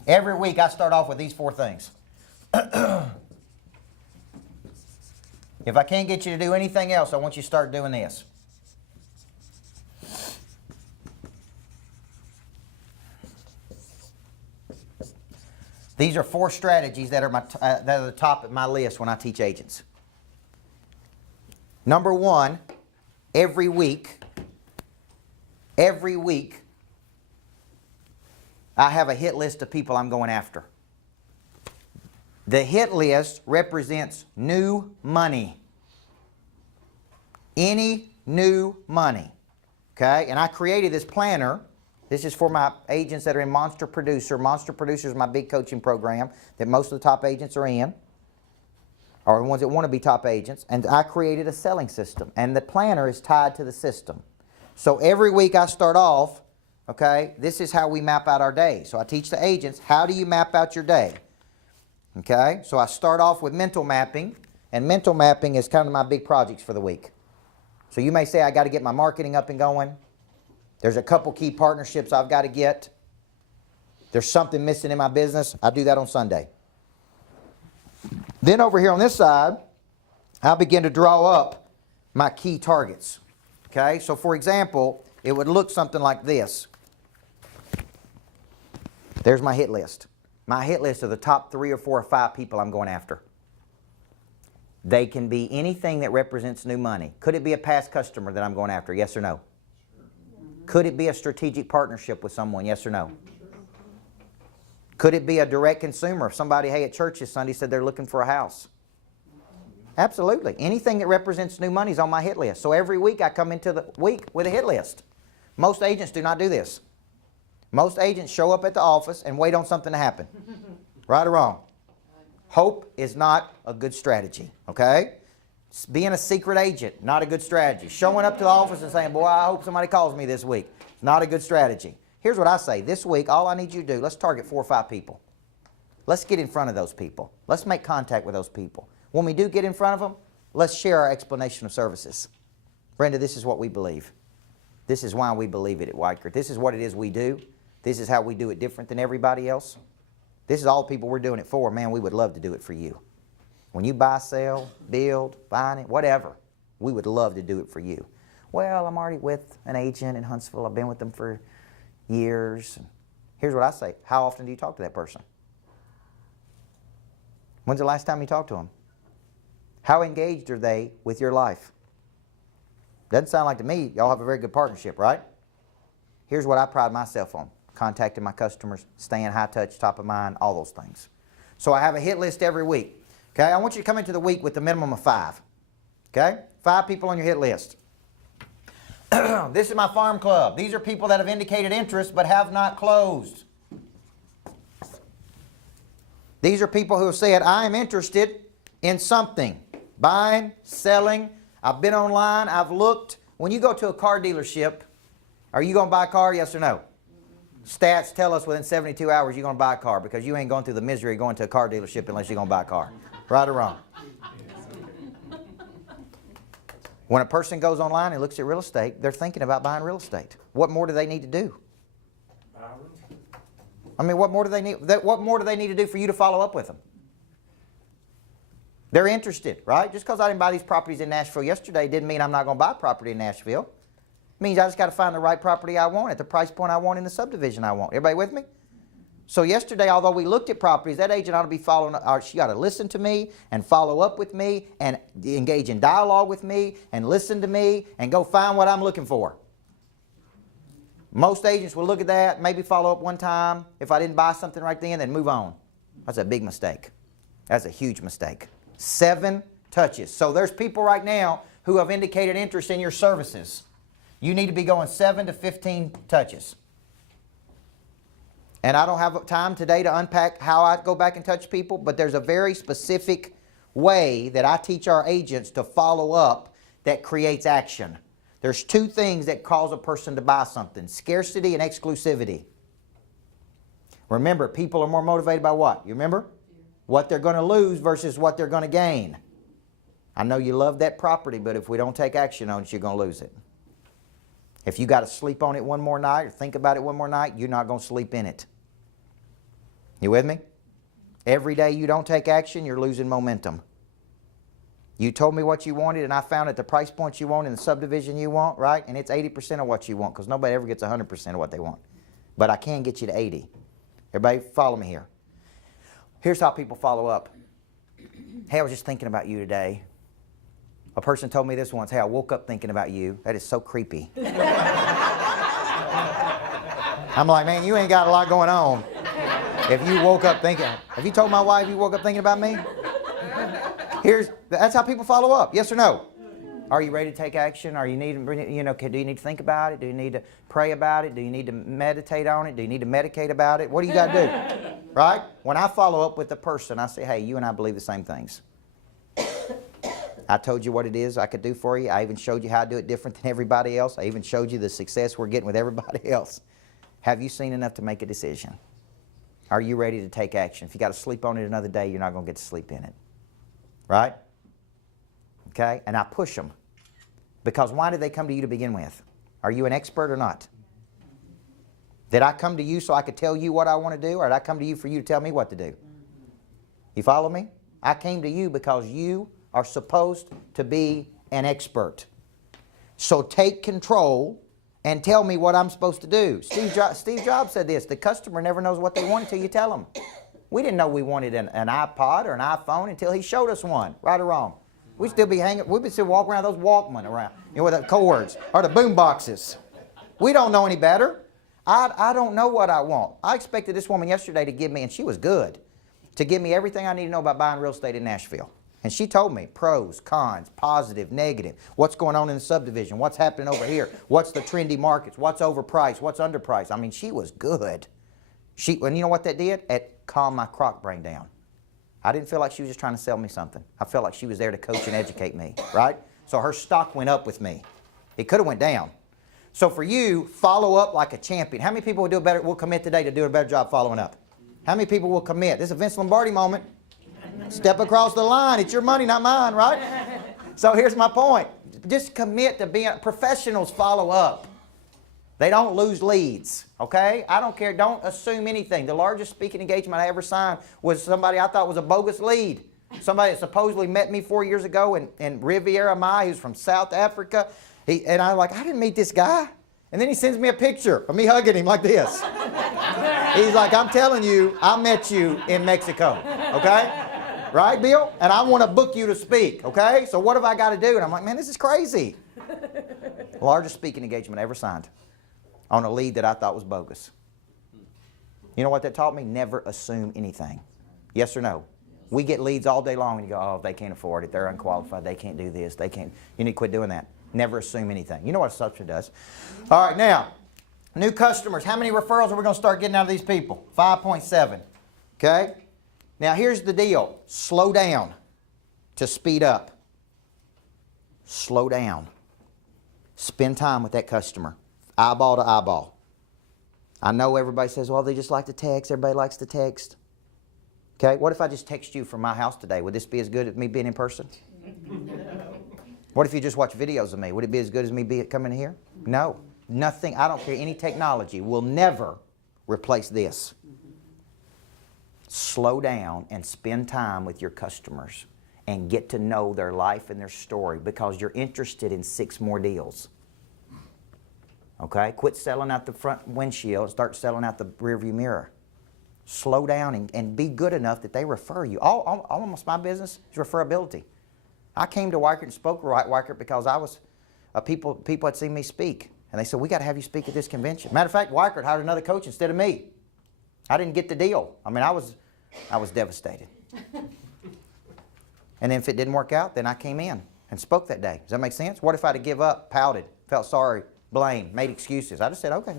Every week I start off with these 4 things. If I can't get you to do anything else, I want you to start doing this. These are 4 strategies that are the top of my list when I teach agents. Number 1, every week, I have a hit list of people I'm going after. The hit list represents new money. Any new money. Okay? And I created this planner. This is for my agents that are in Monster Producer. Monster Producer is my big coaching program that most of the top agents are in, or the ones that want to be top agents. And I created a selling system. And the planner is tied to the system. So every week I start off, okay, this is how we map out our day. So I teach the agents, how do you map out your day? Okay, so I start off with mental mapping, and mental mapping is kind of my big projects for the week. So you may say, I got to get my marketing up and going. There's a couple key partnerships I've got to get. There's something missing in my business. I do that on Sunday. Then over here on this side, I begin to draw up my key targets. Okay, so for example, it would look something like this. There's my hit list. My hit list are the top 3 or 4 or 5 people I'm going after. They can be anything that represents new money. Could it be a past customer that I'm going after? Yes or no? Could it be a strategic partnership with someone? Yes or no? Could it be a direct consumer? If somebody, hey, at church this Sunday said they're looking for a house. Absolutely. Anything that represents new money is on my hit list. So every week I come into the week with a hit list. Most agents do not do this. Most agents show up at the office and wait on something to happen. Right or wrong? Hope is not a good strategy, okay? Being a secret agent, not a good strategy. Showing up to the office and saying, boy, I hope somebody calls me this week. Not a good strategy. Here's what I say. This week, all I need you to do, let's target 4 or 5 people. Let's get in front of those people. Let's make contact with those people. When we do get in front of them, let's share our explanation of services. Brenda, this is what we believe. This is why we believe it at Weichert. This is what it is we do. This is how we do it different than everybody else. This is all the people we're doing it for. Man, we would love to do it for you. When you buy, sell, build, finance, whatever, we would love to do it for you. Well, I'm already with an agent in Huntsville. I've been with them for years. Here's what I say. How often do you talk to that person? When's the last time you talked to them? How engaged are they with your life? Doesn't sound like to me y'all have a very good partnership, right? Here's what I pride myself on. Contacting my customers, staying high touch, top of mind, all those things. So I have a hit list every week. Okay, I want you to come into the week with a minimum of 5. Okay? 5 people on your hit list. This is my farm club. These are people that have indicated interest but have not closed. These are people who have said, I am interested in something. Buying, selling. I've been online. I've looked. When you go to a car dealership, are you going to buy a car, yes or no? Stats tell us within 72 hours you're going to buy a car because you ain't going through the misery of going to a car dealership unless you're going to buy a car. Right or wrong? When a person goes online and looks at real estate, they're thinking about buying real estate. What more do they need to do? I mean, what more do they need? What more do they need to do for you to follow up with them? They're interested, right? Just because I didn't buy these properties in Nashville yesterday didn't mean I'm not going to buy property in Nashville. It means I just got to find the right property I want at the price point I want in the subdivision I want. Everybody with me? So yesterday, although we looked at properties, that agent ought to be following, or she ought to listen to me and follow up with me and engage in dialogue with me and listen to me and go find what I'm looking for. Most agents will look at that, maybe follow up one time. If I didn't buy something right then move on. That's a big mistake. That's a huge mistake. 7 touches. So there's people right now who have indicated interest in your services. You need to be going 7 to 15 touches. And I don't have time today to unpack how I go back and touch people, but there's a very specific way that I teach our agents to follow up that creates action. There's 2 things that cause a person to buy something: scarcity and exclusivity. Remember, people are more motivated by what? You remember? What they're going to lose versus what they're going to gain. I know you love that property, but if we don't take action on it, you're going to lose it. If you got to sleep on it one more night or think about it one more night, you're not going to sleep in it. You with me? Every day you don't take action, you're losing momentum. You told me what you wanted, and I found at the price point you want in the subdivision you want, right? And it's 80% of what you want, because nobody ever gets 100% of what they want. But I can get you to 80. Everybody follow me here. Here's how people follow up. Hey, I was just thinking about you today. A person told me this once. Hey, I woke up thinking about you. That is so creepy. I'm like, man, you ain't got a lot going on. If you woke up thinking, have you told my wife you woke up thinking about me? That's how people follow up. Yes or no? Are you ready to take action? Are you need, do you need to think about it? Do you need to pray about it? Do you need to meditate on it? Do you need to medicate about it? What do you got to do? Right? When I follow up with the person, I say, hey, you and I believe the same things. I told you what it is I could do for you. I even showed you how to do it different than everybody else. I even showed you the success we're getting with everybody else. Have you seen enough to make a decision? Are you ready to take action? If you got to sleep on it another day, you're not going to get to sleep in it. Right? Okay? And I push them. Because why did they come to you to begin with? Are you an expert or not? Did I come to you so I could tell you what I want to do, or did I come to you for you to tell me what to do? You follow me? I came to you because you are supposed to be an expert. So take control and tell me what I'm supposed to do. Steve Jobs said this: the customer never knows what they want until you tell them. We didn't know we wanted an iPod or an iPhone until he showed us one, right or wrong. We'd still be walking around those Walkman around, with the cords or the boom boxes. We don't know any better. I don't know what I want. I expected this woman yesterday to give me, and she was good, to give me everything I need to know about buying real estate in Nashville. And she told me pros, cons, positive, negative, what's going on in the subdivision, what's happening over here, what's the trendy markets, what's overpriced, what's underpriced. I mean, she was good. And you know what that did? It calmed my crock brain down. I didn't feel like she was just trying to sell me something. I felt like she was there to coach and educate me, right? So her stock went up with me. It could have went down. So for you, follow up like a champion. How many people will commit today to do a better job following up? How many people will commit? This is a Vince Lombardi moment. Step across the line. It's your money, not mine, right? So here's my point. Just commit to being professionals. Follow up. They don't lose leads, okay? I don't care. Don't assume anything. The largest speaking engagement I ever signed was somebody I thought was a bogus lead. Somebody that supposedly met me 4 years ago in Riviera Mai, who's from South Africa. And I'm like, I didn't meet this guy. And then he sends me a picture of me hugging him like this. He's like, I'm telling you, I met you in Mexico, okay? Right, Bill? And I want to book you to speak, okay? So what have I got to do? And I'm like, man, this is crazy. Largest speaking engagement I ever signed on a lead that I thought was bogus. You know what that taught me? Never assume anything. Yes or no? We get leads all day long and you go, oh, they can't afford it. They're unqualified. They can't do this. They can't. You need to quit doing that. Never assume anything. You know what assumption does. All right, now, new customers. How many referrals are we going to start getting out of these people? 5.7. Okay? Now, here's the deal. Slow down to speed up. Slow down. Spend time with that customer. Eyeball to eyeball. I know everybody says, well, they just like to text. Everybody likes to text. Okay, what if I just text you from my house today? Would this be as good as me being in person? What if you just watch videos of me? Would it be as good as me coming here? No. Nothing, I don't care, any technology will never replace this. Slow down and spend time with your customers and get to know their life and their story because you're interested in 6 more deals. Okay? Quit selling out the front windshield and start selling out the rearview mirror. Slow down and be good enough that they refer you. Almost my business is referability. I came to Weichert and spoke to Weichert because I was people had seen me speak. And they said, we got to have you speak at this convention. Matter of fact, Weichert hired another coach instead of me. I didn't get the deal. I mean, I was devastated. And then if it didn't work out, then I came in and spoke that day. Does that make sense? What if I'd have give up, pouted, felt sorry, blamed, made excuses? I just said, okay,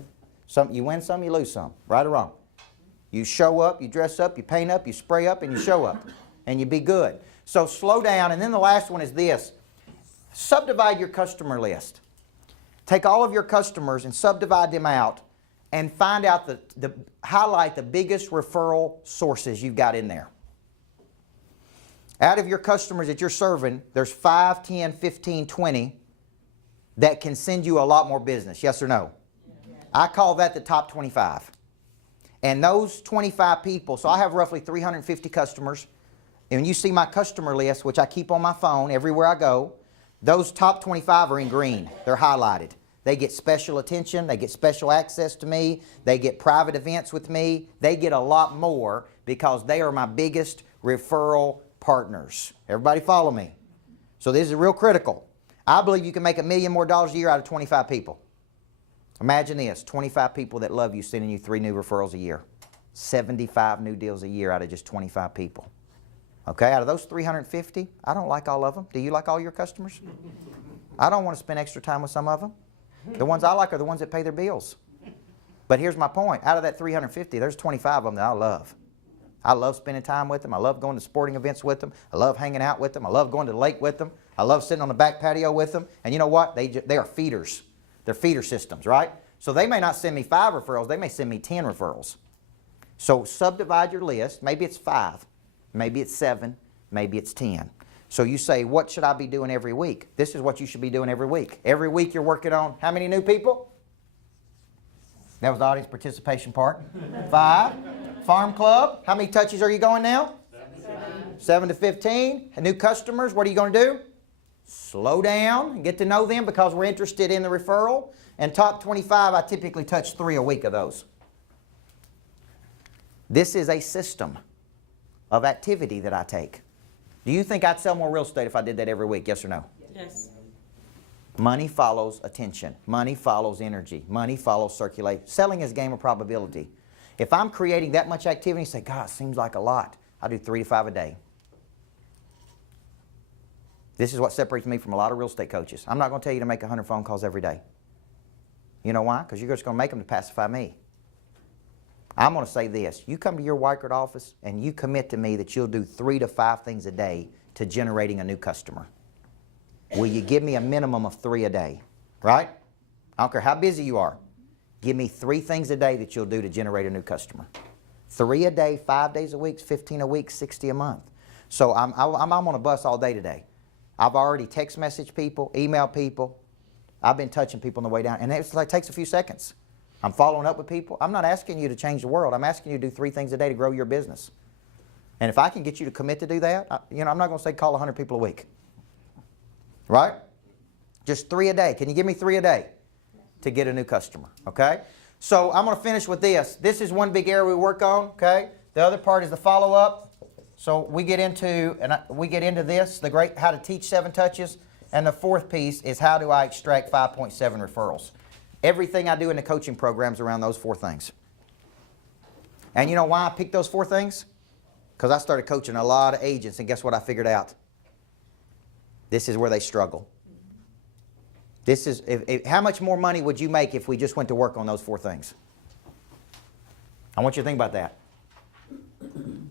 you win some, you lose some, right or wrong. You show up, you dress up, you paint up, you spray up, and you show up. And you be good. So slow down. And then the last one is this. Subdivide your customer list. Take all of your customers and subdivide them out and find out highlight the biggest referral sources you've got in there. Out of your customers that you're serving, there's 5, 10, 15, 20 that can send you a lot more business. Yes or no? Yeah. I call that the top 25. And those 25 people, so I have roughly 350 customers. And when you see my customer list, which I keep on my phone everywhere I go, those top 25 are in green. They're highlighted. They get special attention. They get special access to me. They get private events with me. They get a lot more because they are my biggest referral partners. Everybody follow me? So this is real critical. I believe you can make $1 million more a year out of 25 people. Imagine this, 25 people that love you sending you 3 new referrals a year. 75 new deals a year out of just 25 people. Okay, out of those 350, I don't like all of them. Do you like all your customers? I don't want to spend extra time with some of them. The ones I like are the ones that pay their bills. But here's my point. Out of that 350, there's 25 of them that I love. I love spending time with them. I love going to sporting events with them. I love hanging out with them. I love going to the lake with them. I love sitting on the back patio with them. And you know what? They are feeders. They're feeder systems, right? So they may not send me 5 referrals. They may send me 10 referrals. So subdivide your list. Maybe it's 5. Maybe it's 7. Maybe it's 10. So you say, what should I be doing every week? This is what you should be doing every week. Every week you're working on how many new people? That was the audience participation part. 5. Farm club. How many touches are you going now? 7 to 15. And new customers, what are you going to do? Slow down and get to know them because we're interested in the referral. And top 25, I typically touch 3 a week of those. This is a system of activity that I take. Do you think I'd sell more real estate if I did that every week? Yes or no? Yes. Money follows attention. Money follows energy. Money follows circulation. Selling is a game of probability. If I'm creating that much activity, you say, God, it seems like a lot. I do 3 to 5 a day. This is what separates me from a lot of real estate coaches. I'm not going to tell you to make 100 phone calls every day. You know why? Because you're just going to make them to pacify me. I'm going to say this. You come to your Weichert office and you commit to me that you'll do 3 to 5 things a day to generating a new customer. Will you give me a minimum of 3 a day? Right? I don't care how busy you are. Give me 3 things a day that you'll do to generate a new customer. 3 a day, 5 days a week, 15 a week, 60 a month. So I'm on a bus all day today. I've already text messaged people, emailed people, I've been touching people on the way down, and it's like takes a few seconds. I'm following up with people. I'm not asking you to change the world. I'm asking you to do 3 things a day to grow your business. And if I can get you to commit to do that, I'm not going to say call 100 people a week. Right? Just 3 a day. Can you give me 3 a day to get a new customer? Okay? So I'm going to finish with this. This is one big area we work on. Okay? The other part is the follow-up. So we get into this, the great how to teach 7 touches. And the 4th piece is how do I extract 5.7 referrals. Everything I do in the coaching program is around those 4 things. And you know why I picked those 4 things? Because I started coaching a lot of agents, and guess what I figured out? This is where they struggle. This is how much more money would you make if we just went to work on those 4 things? I want you to think about that.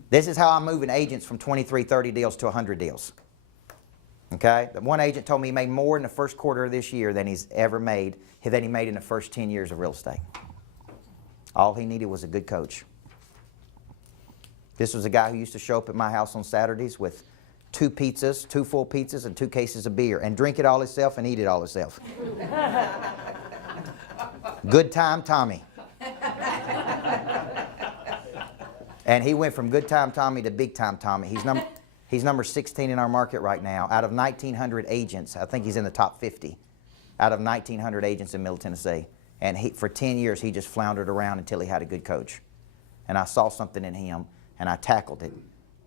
This is how I'm moving agents from 23, 30 deals to 100 deals. Okay? One agent told me he made more in the first quarter of this year than he's ever made, than he made in the first 10 years of real estate. All he needed was a good coach. This was a guy who used to show up at my house on Saturdays with 2 pizzas, 2 full pizzas, and 2 cases of beer, and drink it all himself and eat it all himself. Good time Tommy. And he went from good time Tommy to big time Tommy. He's number 16 in our market right now. Out of 1,900 agents, I think he's in the top 50. Out of 1,900 agents in Middle Tennessee. And for 10 years, he just floundered around until he had a good coach. And I saw something in him, and I tackled it.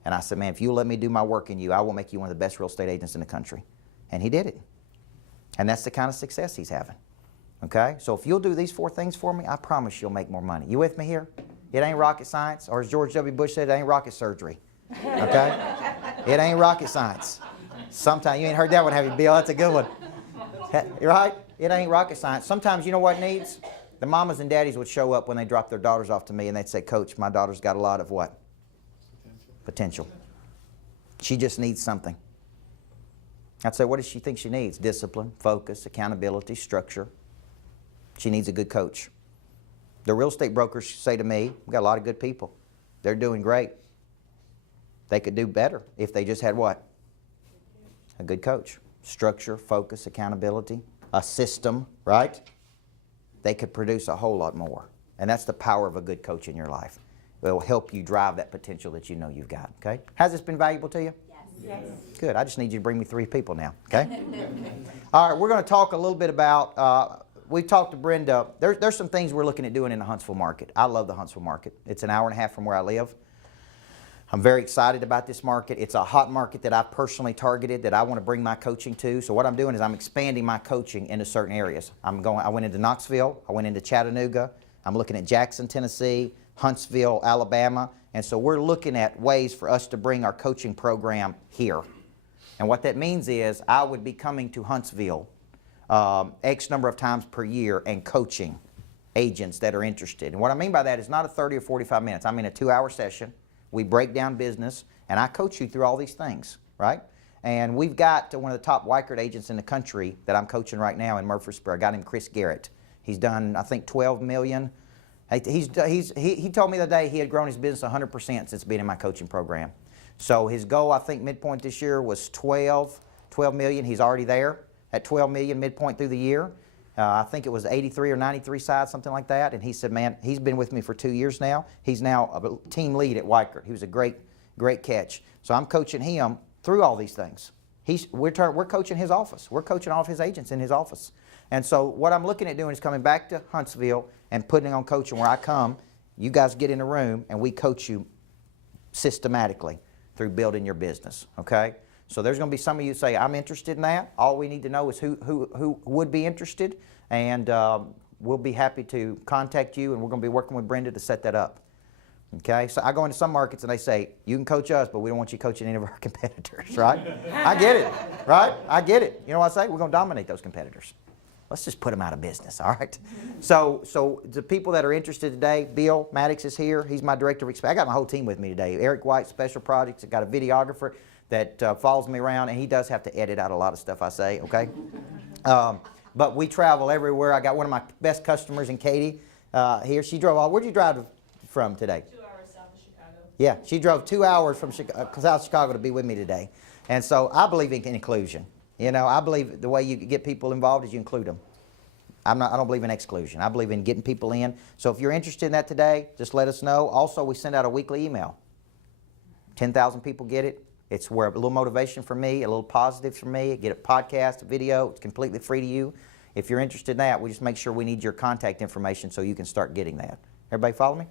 And I said, man, if you'll let me do my work in you, I will make you one of the best real estate agents in the country. And he did it. And that's the kind of success he's having. Okay? So if you'll do these 4 things for me, I promise you'll make more money. You with me here? It ain't rocket science. Or as George W. Bush said, it ain't rocket surgery. Okay? It ain't rocket science. Sometimes, you ain't heard that one, have you, Bill? That's a good one. Right? It ain't rocket science. Sometimes, you know what it needs? The mamas and daddies would show up when they dropped their daughters off to me, and they'd say, Coach, my daughter's got a lot of what? Potential. She just needs something. I'd say, what does she think she needs? Discipline, focus, accountability, structure. She needs a good coach. The real estate brokers say to me, we've got a lot of good people. They're doing great. They could do better if they just had what? A good coach. Structure, focus, accountability, a system, right? They could produce a whole lot more. And that's the power of a good coach in your life. It will help you drive that potential that you know you've got, okay? Has this been valuable to you? Yes. Good. I just need you to bring me 3 people now, okay? All right, we're going to talk a little bit about, we talked to Brenda. There's some things we're looking at doing in the Huntsville market. I love the Huntsville market. It's an hour and a half from where I live. I'm very excited about this market. It's a hot market that I personally targeted that I want to bring my coaching to. So what I'm doing is I'm expanding my coaching into certain areas. I went into Knoxville. I went into Chattanooga. I'm looking at Jackson, Tennessee, Huntsville, Alabama. And so we're looking at ways for us to bring our coaching program here. And what that means is I would be coming to Huntsville X number of times per year and coaching agents that are interested. And what I mean by that is not a 30 or 45 minutes. I mean a 2-hour session. We break down business, and I coach you through all these things, right? And we've got one of the top Weichert agents in the country that I'm coaching right now in Murfreesboro, a guy named Chris Garrett. He's done, I think, $12 million. He told me the other day he had grown his business 100% since being in my coaching program. So his goal, I think, midpoint this year was 12 million. He's already there at 12 million midpoint through the year. I think it was 83 or 93 sides, something like that. And he said, man, he's been with me for 2 years now. He's now a team lead at Weichert. He was a great catch. So I'm coaching him through all these things. We're coaching his office. We're coaching all of his agents in his office. And so what I'm looking at doing is coming back to Huntsville and putting on coaching where I come. You guys get in a room and we coach you systematically through building your business, okay? So there's going to be some of you say, I'm interested in that. All we need to know is who would be interested, and we'll be happy to contact you, and we're going to be working with Brenda to set that up. Okay? So I go into some markets and they say, you can coach us, but we don't want you coaching any of our competitors, right? I get it, right? I get it. You know what I say? We're going to dominate those competitors. Let's just put them out of business, all right? So the people that are interested today, Bill Maddox is here. He's my director of expansion. I got my whole team with me today. Eric White, Special Projects. I got a videographer that follows me around, and he does have to edit out a lot of stuff I say, okay? But we travel everywhere. I got one of my best customers in Katie here. She drove all, where'd you drive from today? 2 hours south of Chicago. Yeah, she drove 2 hours from South Chicago to be with me today. And so I believe in inclusion. You know, I believe the way you get people involved is you include them. I don't believe in exclusion. I believe in getting people in. So if you're interested in that today, just let us know. Also, we send out a weekly email. 10,000 people get it. It's where a little motivation for me, a little positive for me. Get a podcast, a video. It's completely free to you. If you're interested in that, we just make sure we need your contact information so you can start getting that. Everybody follow me?